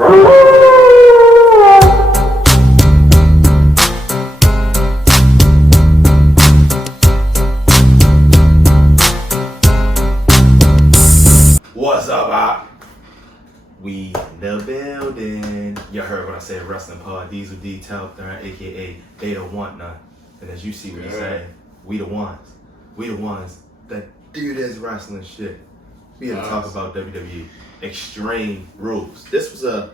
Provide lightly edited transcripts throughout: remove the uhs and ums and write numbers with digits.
What's up, we the building. You heard what I said, wrestling pod. Diesel Detail Thurn, aka they don't want none. And as you see what he's saying, we the ones. We the ones that do this wrestling shit. We had to talk about WWE Extreme Rules. This was a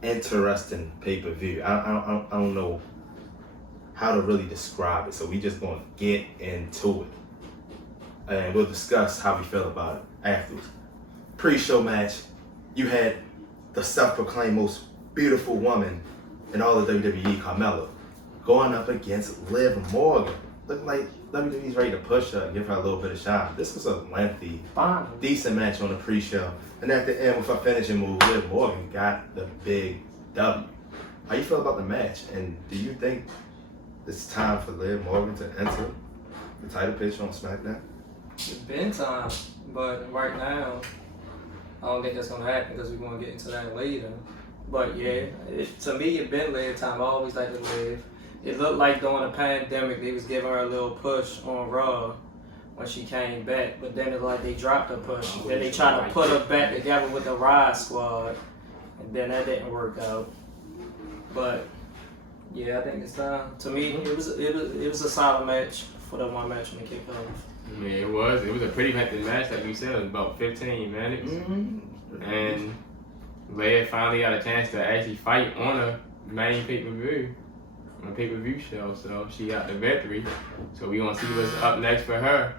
interesting pay-per-view. I don't know how to really describe it, so we just gonna get into it. And we'll discuss how we feel about it afterwards. Pre-show match, you had the self-proclaimed most beautiful woman in all of WWE, Carmella, going up against Liv Morgan. Looked like WWE's ready to push her and give her a little bit of shine. This was a lengthy, decent match on the pre-show. And at the end, with her finishing move, Liv Morgan got the big W. How you feel about the match? And do you think it's time for Liv Morgan to enter the title picture on SmackDown? It's been time, but right now, I don't think that's gonna happen because we're gonna get into that later. But yeah, to me, it been Liv time. I always like to Liv. It looked like during the pandemic, they was giving her a little push on Raw when she came back, but then it's like they dropped the push. Then they tried to put her back together with the Ride Squad, and then that didn't work out. But yeah, I think it's time. To me, it was a solid match for the one match when it kicked off. Yeah, it was a pretty lengthy match, like you said. It was about 15 minutes. And Leia finally got a chance to actually fight on a main pay-per-view, on a pay-per-view show. So she got the victory. So we gonna see what's up next for her.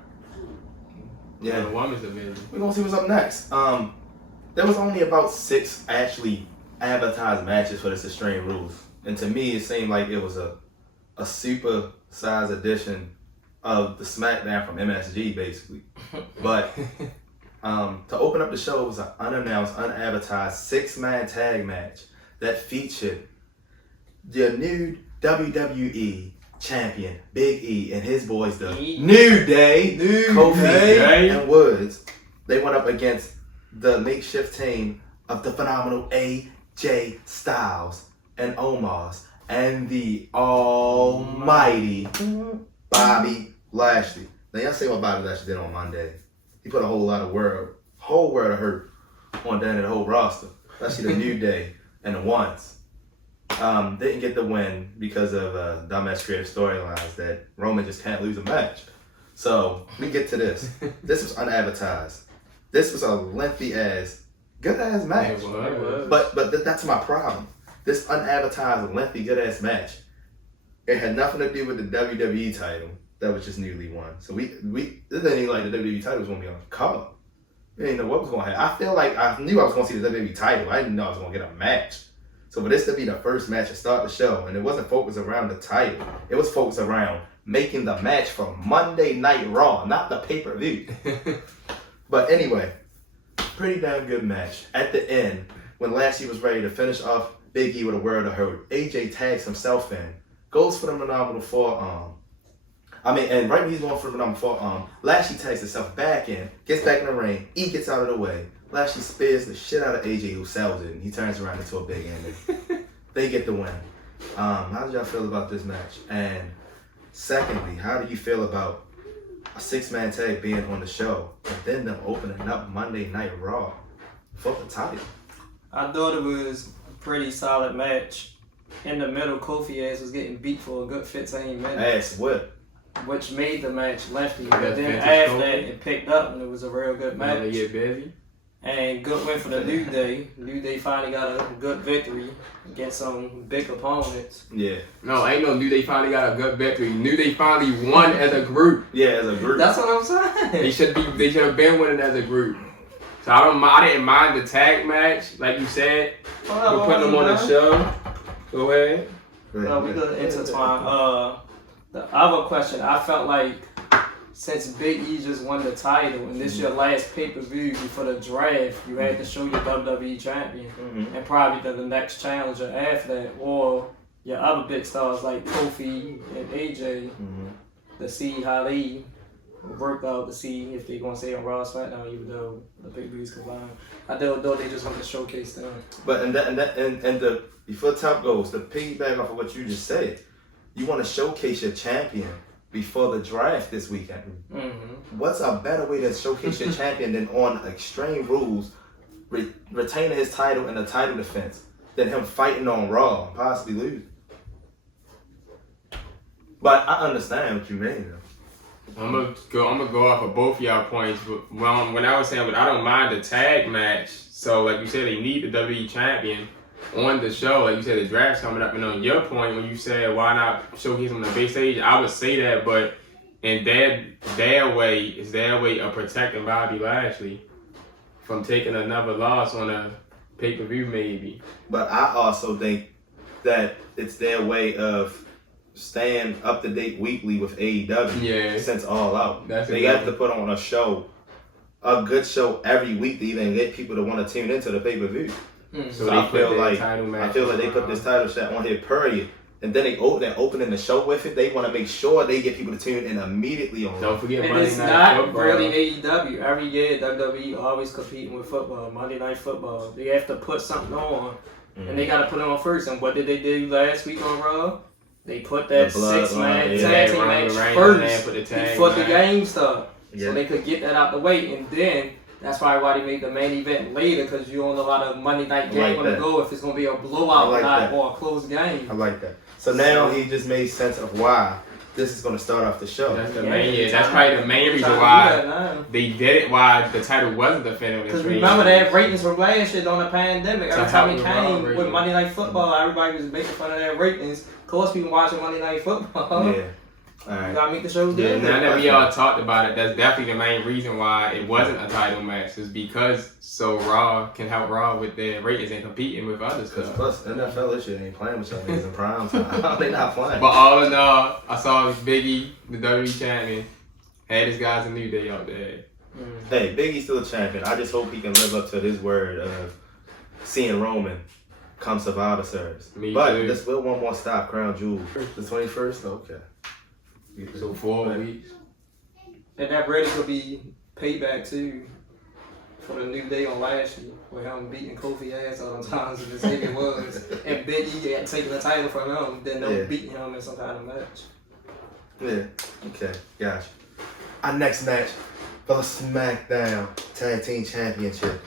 Yeah, the women's division. We're gonna see what's up next. There was only about 6 actually advertised matches for this Extreme Rules. And to me, it seemed like it was a super size edition of the SmackDown from MSG, basically. But to open up the show, it was an unannounced, unadvertised 6-man tag match that featured the new WWE champion, Big E, and his boys, the New Day, Kofi and Woods. They went up against the makeshift team of the phenomenal AJ Styles and Omos and the almighty Bobby Lashley. Now y'all say what Bobby Lashley did on Monday. He put a whole lot of whole world of hurt on down to the whole roster. Especially the New Day and the Ones. Didn't get the win because of dumbass creative storylines that Roman just can't lose a match. So let me get to this. This was unadvertised. This was a lengthy ass, good ass match. It was. But that's my problem. This unadvertised, lengthy, good ass match. It had nothing to do with the WWE title that was just newly won. So this didn't even like the WWE title was gonna be on the cover. We didn't know what was gonna happen. I feel like I knew I was gonna see the WWE title. I didn't know I was gonna get a match. So for this to be the first match to start the show, and it wasn't focused around the title, it was focused around making the match for Monday Night Raw, not the pay-per-view. But anyway, pretty damn good match. At the end, when Lashley was ready to finish off Big E with a word of hurt, AJ tags himself in, goes for the phenomenal forearm. And right when he's going for the phenomenal forearm, Lashley tags himself back in, gets back in the ring, E gets out of the way. Lashley spears the shit out of AJ, who sells it, and he turns around into a big ending. They get the win. How did y'all feel about this match? And secondly, how do you feel about a 6-man tag being on the show, and then them opening up Monday Night Raw for the title? I thought it was a pretty solid match. In the middle, Kofi ass was getting beat for a good 15 minutes. Ass whip. Which made the match lengthy. But then after that, it picked up and it was a real good match. They get busy. And good win for the New Day. New Day finally got a good victory against some big opponents. Yeah. No, ain't no New Day finally got a good victory. New Day finally won as a group. Yeah, as a group. That's what I'm saying. They should have been winning as a group. So I didn't mind the tag match, like you said. We're putting them on the show. Go ahead. No, we could intertwine. The other question, I felt like since Big E just won the title and this your last pay-per-view before the draft, you had to show your WWE champion and probably the next challenger after that, or your other big stars like Kofi and AJ to see how they worked out to see if they're gonna stay on Raw SmackDown, even though the pay-per-views combined. I thought they just want to showcase them. But and the before top goes, the piggyback off of what you just said, you want to showcase your champion before the draft this weekend. Mm-hmm. What's a better way to showcase your champion than on Extreme Rules, retaining his title in the title defense, than him fighting on Raw and possibly losing? But I understand what you mean, though. I'm gonna go off of both of y'all points. But when I was saying, but I don't mind the tag match. So like you said, they need the WWE champion on the show. Like you said, the draft's coming up. And on your point, when you said why not showcase him on the big stage, I would say that. But in their way, is their way of protecting Bobby Lashley from taking another loss on a pay-per-view maybe. But I also think that it's their way of staying up to date weekly with AEW. Yeah. Since All Out. That's they have to put on a show, a good show every week to even get people to want to tune into the pay-per-view. So I feel like they put this title shot on here, period. And then they're opening the show with it. They want to make sure they get people to tune in immediately on. Don't forget and Monday it's Night not Football. really AEW. Every year WWE always competing with football, Monday Night Football. They have to put something on, and they got to put it on first. And what did they do last week on Raw? They put that 6-man tag team match first before the game started. So they could get that out the way, and then that's probably why they made the main event later, because you don't know how the Monday night game going to go, if it's going to be a blowout or not, or a close game. I like that. So now he just made sense of why this is going to start off the show. That's the main. That's probably the main reason why they did it. Why the title wasn't defended. Because remember they had ratings from last year during the pandemic. Every time it came with Monday Night Football, everybody was making fun of their ratings. Of course, people watching Monday Night Football. Yeah. All right. You gotta make the show Yeah, good. now that we all talked about it, that's definitely the main reason why it wasn't a title match. Is because so Raw can help Raw with their ratings and competing with other stuff. Plus, NFL this shit ain't playing with y'all niggas in prime time. They not playing. But all in all, I saw Biggie, the WWE champion, had his guys a New Day out there. Hey, Biggie's still a champion. I just hope he can live up to his word of seeing Roman come Survivor Series. But this will one more stop, Crown Jewel. The 21st? Okay. So 4 weeks. And that really could be payback too for the New Day on Lashley, with him beating Kofi ass all the times as big it was, and Big E had taken the title from him, then they'll beat him in some kind of match. Yeah. Okay. Gotcha. Our next match for the SmackDown Tag Team Championship.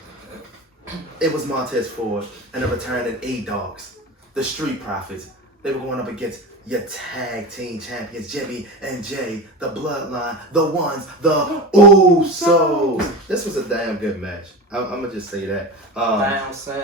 It was Montez Ford and the returning A-Dogs, the Street Profits. They were going up against your tag team champions, Jimmy and Jay, the Bloodline, the Ones, the Usos. This was a damn good match. I'm gonna just say that.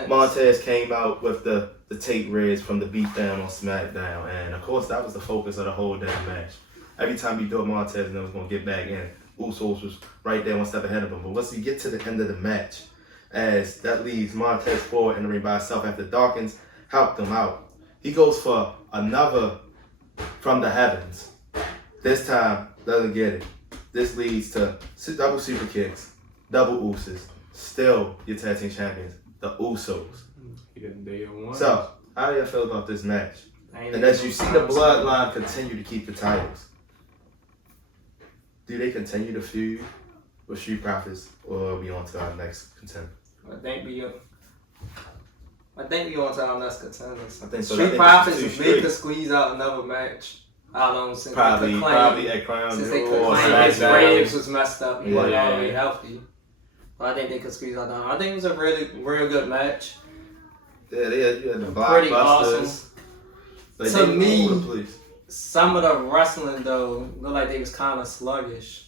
Montez came out with the tape reds from the beatdown on SmackDown, and of course that was the focus of the whole damn match. Every time you do a Montez, and was gonna get back in. Usos was right there, one step ahead of him. But once you get to the end of the match, as that leaves Montez Ford in the ring by himself after Dawkins helped him out, he goes for another from the heavens. This time, doesn't get it. This leads to double super kicks, double Usos. Still your tag team champions, the Usos. So, how do you feel about this match? And as you see the Bloodline continue to keep the titles, do they continue to feud with Street Profits, or are we on to our next contender? I think we on to our next contenders. I think so. Street Profits, if they could squeeze out another match, how long since probably at Crown since Jewel they could or claim his SmackDown. ribs was messed up, he wasn't all the way healthy. But I think they could squeeze out down. I think it was a real good match. Yeah, they had the Pretty blockbusters. awesome. To me, some of the wrestling though looked like they was kind of sluggish.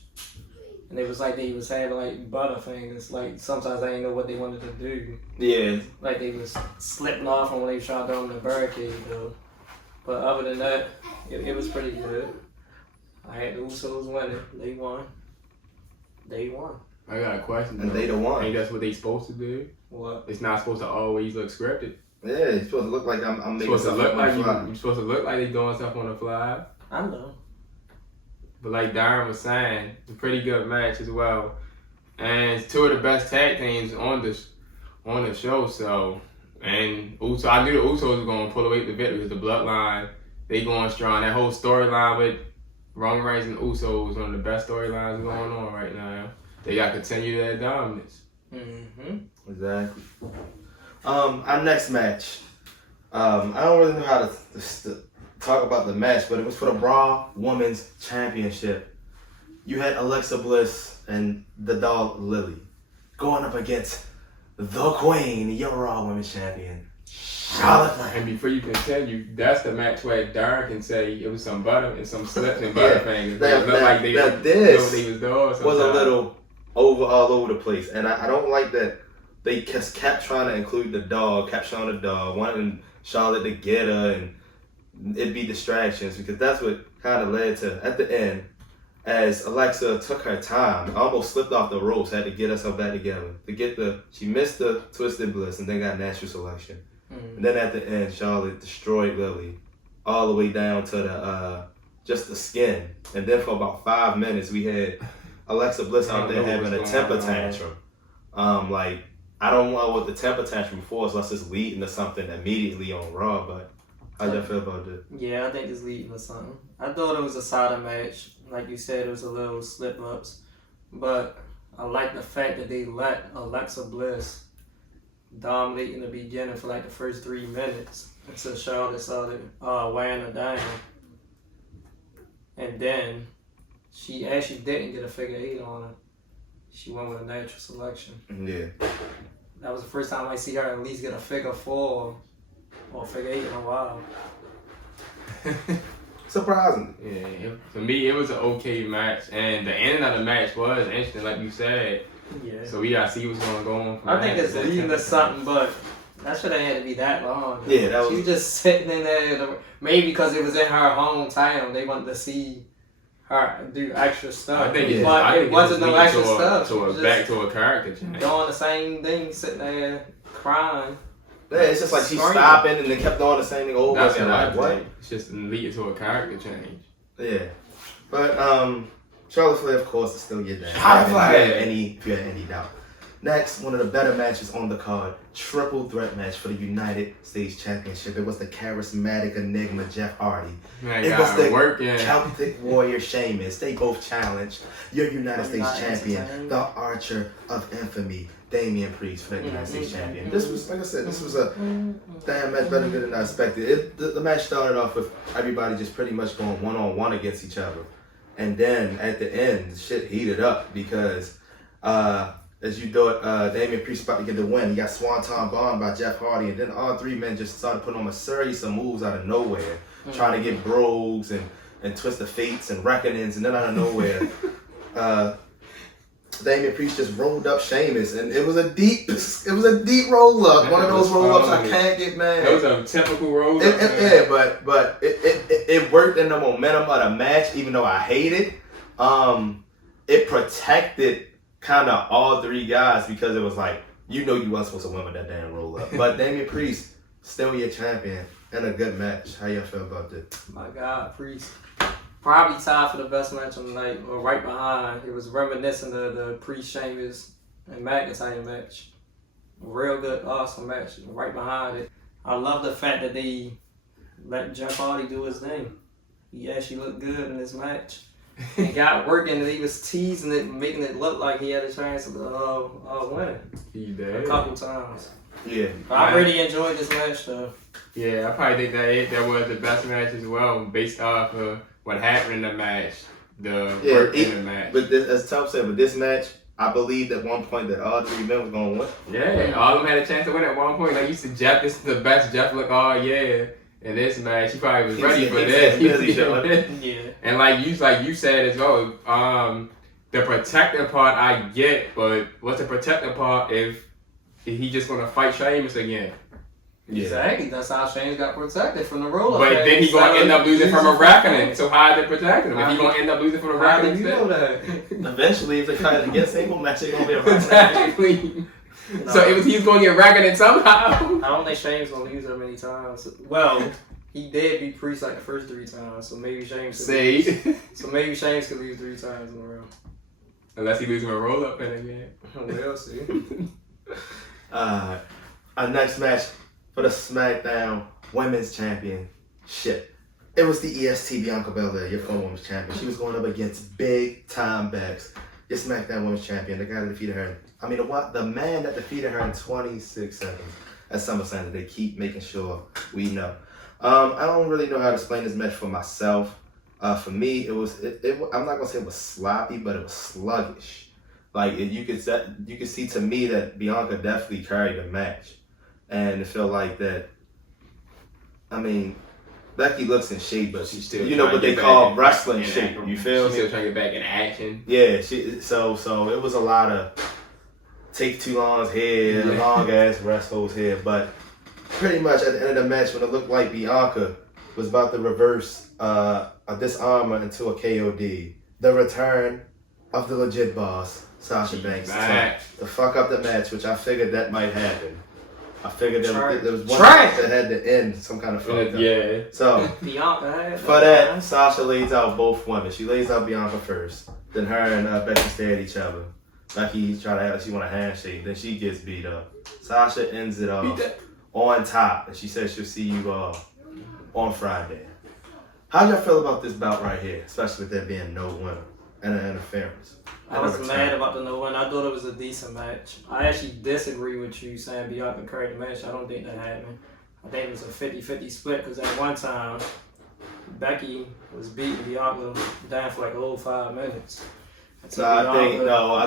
And it was like they was having like butterfingers. Like sometimes I didn't know what they wanted to do. Yeah. Like they was slipping off when they was trying to throw them in the barricade though. But other than that, it was pretty good. I had the Usos winning. They won. I got a question. And they the one. Ain't that's what they supposed to do? What? It's not supposed to always look scripted. Yeah, it's supposed to look like I'm making supposed to look like fly. you're supposed to look like they doing stuff on the fly. I know. But like Darren was saying, it's a pretty good match as well. And it's two of the best tag teams on the show. So, and I knew the Usos were going to pull away the victory because the Bloodline, they going strong. That whole storyline with Roman Reigns and Usos is one of the best storylines going on right now. They got to continue their dominance. Exactly. Our next match. I don't really know how to talk about the match, but it was for the Raw Women's Championship. You had Alexa Bliss and the dog Lily going up against the Queen, your Raw Women's Champion, Charlotte Flair. And before you continue, that's the match where Darren can say it was some butter and some slips and butterfingers. It looked like they was doing was a little all over the place, and I don't like that they just kept trying to include the dog, kept showing the dog, wanting Charlotte to get her, and it'd be distractions, because that's what kind of led to, at the end, as Alexa took her time, almost slipped off the ropes, had to get herself back together. She missed the Twisted Bliss and then got natural selection. And then at the end, Charlotte destroyed Lily all the way down to the just the skin. And then for about 5 minutes, we had Alexa Bliss out there having a temper tantrum. Like, I don't know what the temper tantrum for, so let's just lead into something immediately on Raw, but how y'all feel about that? Yeah, I think it's leading to something. I thought it was a solid match. Like you said, it was a little slip-ups. But I like the fact that they let Alexa Bliss dominate in the beginning for like the first 3 minutes until Charlotte started wearing her down. And then she actually didn't get a figure 8 on her. She went with a natural selection. Yeah. That was the first time I see her at least get a figure 4 or figure 8 in a while. Surprising. Yeah, for me, it was an okay match, and the ending of the match was interesting, like you said. Yeah. So we gotta see what's gonna go on. I think it's leading to something, but that shouldn't have to be that long. Yeah, that was. She was just sitting in there. Maybe because it was in her hometown, they wanted to see her do extra stuff. I think it wasn't no extra stuff. Back to a character change. Doing the same thing, sitting there crying. Yeah, it's just like she's stopping and then kept doing the same thing over again. Like, what? It's just leading to a character change. Yeah. But Charlotte Flair, of course, is still your dad. Charlotte Flair. If you had any doubt. Next, one of the better matches on the card, triple threat match for the United States Championship. It was the charismatic enigma Jeff Hardy. It was the Celtic Warrior Sheamus. They both challenged your United States Champion, the Archer of Infamy, Damian Priest, for the United States Champion. This was, like I said, this was a damn match better than I expected. The match started off with everybody just pretty much going one-on-one against each other. And then at the end, the shit heated up because as you thought, Damian Priest about to get the win. He got Swanton Bomb by Jeff Hardy, and then all three men just started putting on a series of moves out of nowhere, trying to get brogues and twist the fates and reckonings, and then out of nowhere, Damian Priest just rolled up Sheamus, and it was a deep roll up. One of those roll ups I can't get mad. It was a typical roll up. Yeah, but it worked in the momentum of the match, even though I hate it. It protected kind of all three guys because it was like, you know, you wasn't supposed to win with that damn roll up. But Damian Priest, still your champion and a good match. How y'all feel about this? My God, Priest. Probably tied for the best match on the night, or right behind. It was reminiscent of the Priest, Sheamus, and McIntyre match. Real good, awesome match. Right behind it. I love the fact that they let Jeff Hardy do his thing. He actually looked good in this match. He got working, and he was teasing it, making it look like he had a chance of winning. He did. A couple times. Yeah. But I really enjoyed this match, though. Yeah, I probably think that was the best match as well, based off of what happened in the match, work in the match. But this, as Tom said, with this match, I believed at one point that all three men was going to win. Yeah, all of them had a chance to win at one point. Like you said, Jeff, this is the best Jeff look all year. In this match, he probably was ready for this. Yeah. And like you said as well, the protective part I get, but what's the protective part if he just gonna fight Sheamus again? Yeah. Exactly. That's how Sheamus got protected from the roll-up. But then he gonna end up losing from a reckoning. So how are they protecting him? If he gonna end up losing from a reckoning, you know that? Eventually, if they try to get single match, it's gonna be a exactly. No. So he's gonna get reckoning somehow. I don't think Sheamus gonna lose that many times. Well, he did beat Priest like the first 3 times, so maybe Sheamus could lose. So maybe Sheamus could lose 3 times in a row. Unless he loses a roll up in again. We'll see. Our next match for the SmackDown Women's Championship. It was the EST Bianca Belair, your former women's champion. She was going up against big time Bex, your SmackDown women's champion. The guy that defeated her. I mean, the man that defeated her in 26 seconds at SummerSlam. They keep making sure we know. I don't really know how to explain this match for myself. For me, it was. I'm not gonna say it was sloppy, but it was sluggish. Like you could see to me that Bianca definitely carried the match, and it felt like that. I mean, Becky looks in shape, but she's still, you know what they call wrestling shape. You feel me? She's still trying to get back in action. Yeah, so it was a lot of take too long's head, long ass rest holds head, but pretty much at the end of the match when it looked like Bianca was about to reverse a disarmer into a KOD, the return of the legit boss, Sasha Banks, to fuck up the match, which I figured that might happen. I figured there was one match that had to end some kind of fuck up. Yeah. So Bianca for that, Sasha lays out both women. She lays out Bianca first. Then her and Becky stare at each other. Becky try to act like she want a handshake. Then she gets beat up. Sasha ends it off on top, and she says she'll see you on Friday. How y'all feel about this bout right here, especially with there being no winner and an interference? I was mad about the no win. I thought it was a decent match. I actually disagree with you saying Bianca carried the match. I don't think that happened. I think it was a 50-50 split because at one time, Becky was beating Bianca down for like a whole 5 minutes. I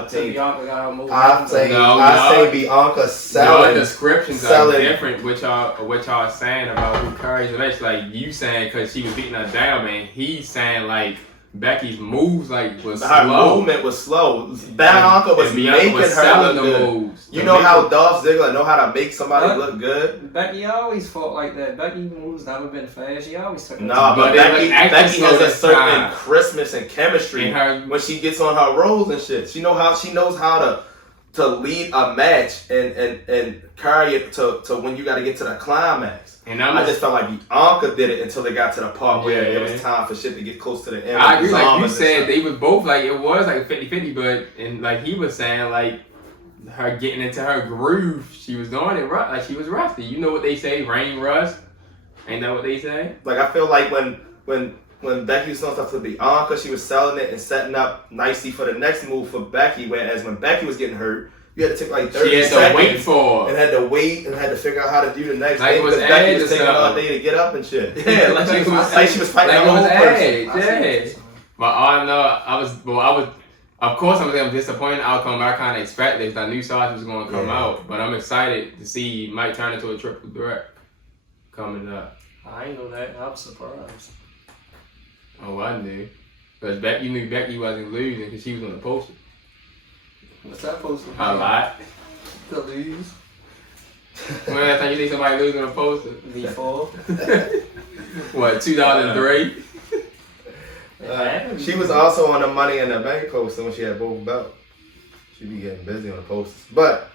think Bianca got her move. I say Bianca selling. Your descriptions are different. What y'all saying about who carries the match? Like you saying because she was beating her down, man. He's saying like Becky's moves was her slow. movement was slow. Bianca was making her look good. Moves. You know how Dolph Ziggler know how to make somebody look good? Becky always fought like that. Becky moves never been fast. She always took but Becky has a certain crispness and chemistry when she gets on her rolls and shit. She knows how to lead a match and carry it to when you got to get to the climax. And I just felt like Bianca did it until they got to the part where it was time for shit to get close to the end. I agree, like you said, they was both like, it was like 50-50, but and like he was saying, like her getting into her groove, she was doing it right, like she was rusty. You know what they say, rain rust? Ain't that what they say? Like I feel like when Becky was doing stuff to Bianca, she was selling it and setting up nicely for the next move for Becky, whereas when Becky was getting hurt, you had to take like 30 seconds. To wait for and had to wait and had to figure out how to do the next thing because Becky was taking all day to get up and shit. Yeah, like she was fighting the whole person. Yeah. But all I know, of course I'm disappointed in the outcome, but I kind of expected it because I knew Sasha was going to come out. But I'm excited to see Mike turn into a triple threat coming up. I ain't know that. I was surprised. Oh, I knew. Because you knew Becky wasn't losing because she was on the poster. What's that supposed to be? A lot. To lose. When last time you think somebody losing a poster? V4. What, 2003? She was also on the Money in the Bank poster when she had both belts. She be getting busy on the posters. But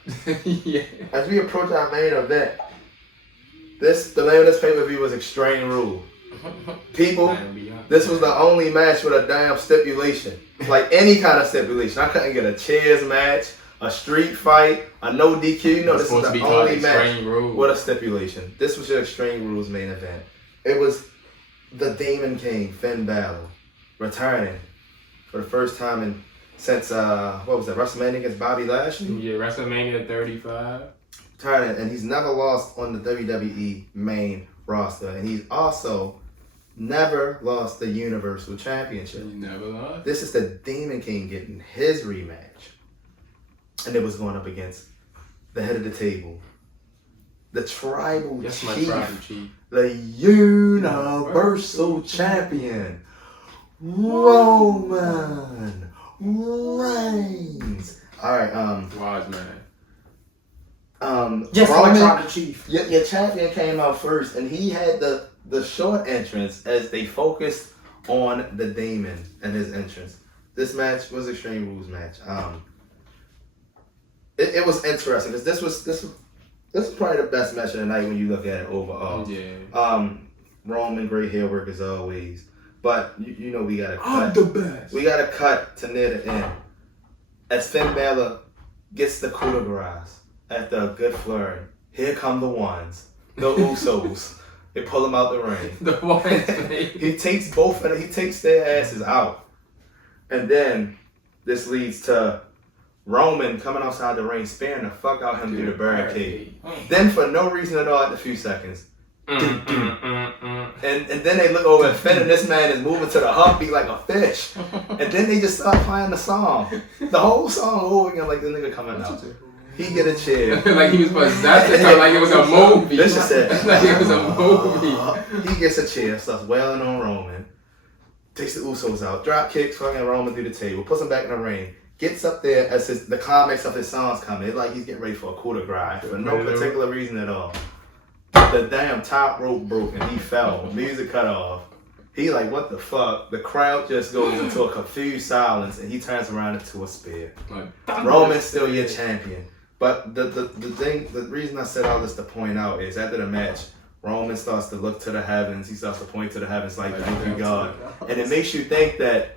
as we approach our main event, the name of this pay-per-view was Extreme Rules. People, this was the only match with a damn stipulation. Like any kind of stipulation. I couldn't get a chairs match, a street fight, a no DQ. You know, this is the only match with a stipulation. This was your Extreme Rules main event. It was the Demon King, Finn Balor, returning for the first time since WrestleMania against Bobby Lashley? Yeah, WrestleMania 35. Returning, and he's never lost on the WWE main roster. And he's also never lost the Universal Championship. He never lost. This is the Demon King getting his rematch. And it was going up against the head of the table, the tribal chief, the Universal Champion, Roman Reigns. Alright, Wise man. Yes, Roman, my tribal chief. Your champion came out first, and he had the short entrance as they focused on the Demon and his entrance. This match was Extreme Rules match. It was interesting because this was probably the best match of the night when you look at it overall. Yeah. Roman, great heel work as always, but you know we gotta cut. I'm the best. We gotta cut to near the end as Finn Balor gets the coup de grace after a good flurry. Here come the ones, the Usos. They pull him out the ring. The boys, He takes both of them. He takes their asses out, and then this leads to Roman coming outside the ring, spearing the fuck out him through the barricade. Then for no reason at all, at a few seconds. And then they look over at Finn, and this man is moving to the heartbeat like a fish. And then they just start playing the song. The whole song over again, like the nigga coming out. He get a chair. like he was possessed, like it was a movie. This just said, like it was a movie. He gets a chair, starts wailing on Roman, takes the Usos out, drop kicks fucking Roman through the table, puts him back in the ring, gets up there as the climax of his songs coming. It's like he's getting ready for a coup de grace for no particular reason at all. The damn top rope broke and he fell. Music cut off. He like, what the fuck? The crowd just goes into a confused silence and he turns around into a spear. Roman's still your champion. But the reason I said all this to point out is after the match, Roman starts to look to the heavens. He starts to point to the heavens like, thank you, God. And it makes you think that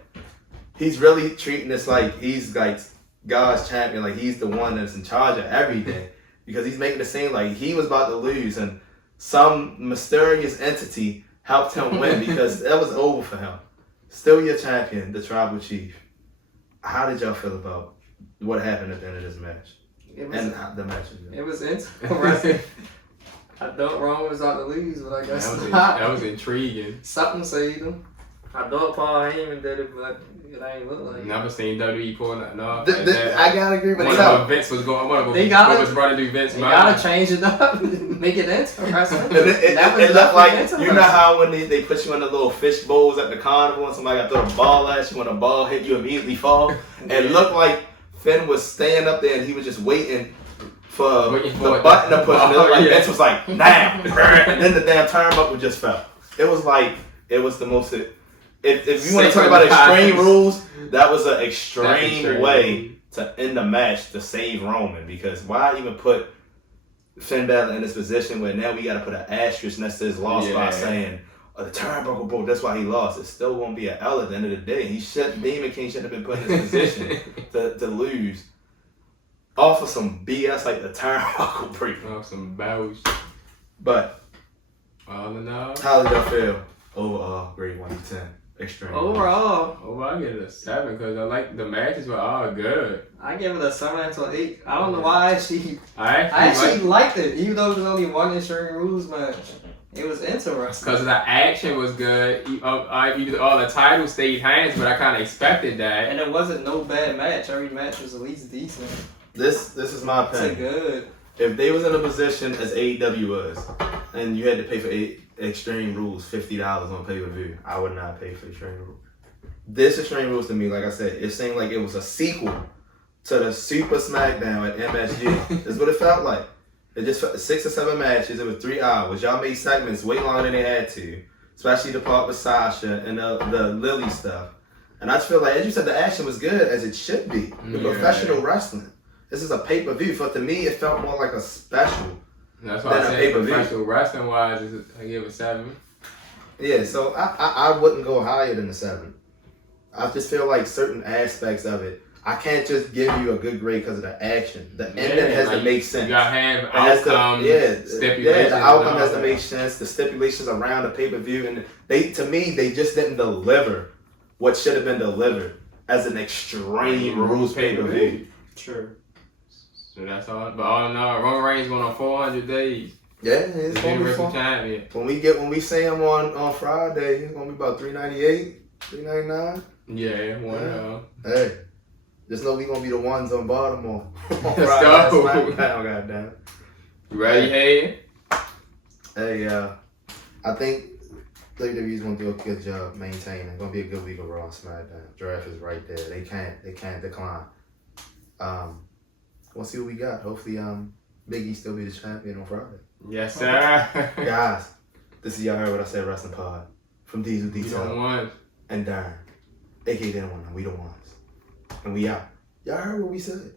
he's really treating this like he's like God's champion, like he's the one that's in charge of everything. Because he's making it seem like he was about to lose and some mysterious entity helped him win because that was over for him. Still your champion, the tribal chief. How did y'all feel about what happened at the end of this match? The match. It was interesting. I thought Roman was about to lose, but I guess that was intriguing. Something saved him. I thought Paul Heyman did it, but it ain't look like it. Never seen WWE pull nothing off. I gotta agree with one that. of Vince was going. One of They was running through Vince. They gotta change it up, make it interesting. It looked like, you know how when they put you in the little fish bowls at the carnival and somebody got throw a ball at you, when a ball hit you immediately fall? It looked like Finn was staying up there and he was just waiting for the button to push. And it looked like Vince was like, now. And then the damn turnbuckle just fell. It was like, it was the most... If you want to talk about extreme rules, that was an extreme way to end the match to save Roman. Because why even put Finn Balor in this position where now we got to put an asterisk next to his loss by saying, oh, the turnbuckle broke, that's why he lost. It still won't be an L at the end of the day. Demon King shouldn't have been put in this position to lose off of some BS like the turnbuckle break. Off some bows. But all in all, how did y'all feel overall? Grade 1 to 10. Extreme. Overall, I give it a 7 because I like the matches were all good. I give it a 7 to 8. I don't know why I actually liked it, even though it was only one Extreme Rules match. It was interesting. Because the action was good. All the titles stayed hands, but I kind of expected that. And it wasn't no bad match. Every match was at least decent. This is my opinion. It's good. If they was in a position as AEW was, and you had to pay for Extreme Rules $50 on pay-per-view, I would not pay for Extreme Rules. This Extreme Rules to me, like I said, it seemed like it was a sequel to the Super SmackDown at MSG. That's what it felt like. It just felt 6 or 7 matches. It was 3 hours. Y'all made segments way longer than they had to, especially the part with Sasha and the Lily stuff. And I just feel like, as you said, the action was good as it should be. The professional wrestling. This is a pay-per-view. So to me, it felt more like a special. That's why I said professional wrestling wise, I give it 7. Yeah, so I wouldn't go higher than a 7. I just feel like certain aspects of it, I can't just give you a good grade because of the action. The ending has to make sense. You gotta have outcome, stipulations. Yeah, the outcome has to make sense. The stipulations around the pay-per-view, and to me, they just didn't deliver what should have been delivered as an Extreme Rules pay-per-view. True. So that's all. But all in all, Roman Reigns going on 400 days. Yeah, it's gonna be fun. Champion. When we see him on Friday, it's gonna be about $398, $399. Yeah, Hey, just know we gonna be the ones on Baltimore. Let's go. Goddamn. You ready, hey? Hey, I think WWE's gonna do a good job maintaining. It's gonna be a good week of Raw and SmackDown. Draft is right there. They can't decline. We'll see what we got. Hopefully, Big E still be the champion on Friday. Yes, sir. Guys, this is y'all heard what I said, Wrestling Pod. From Diesel Detail and Darren, aka they the one. We the ones, and we out. Y'all heard what we said.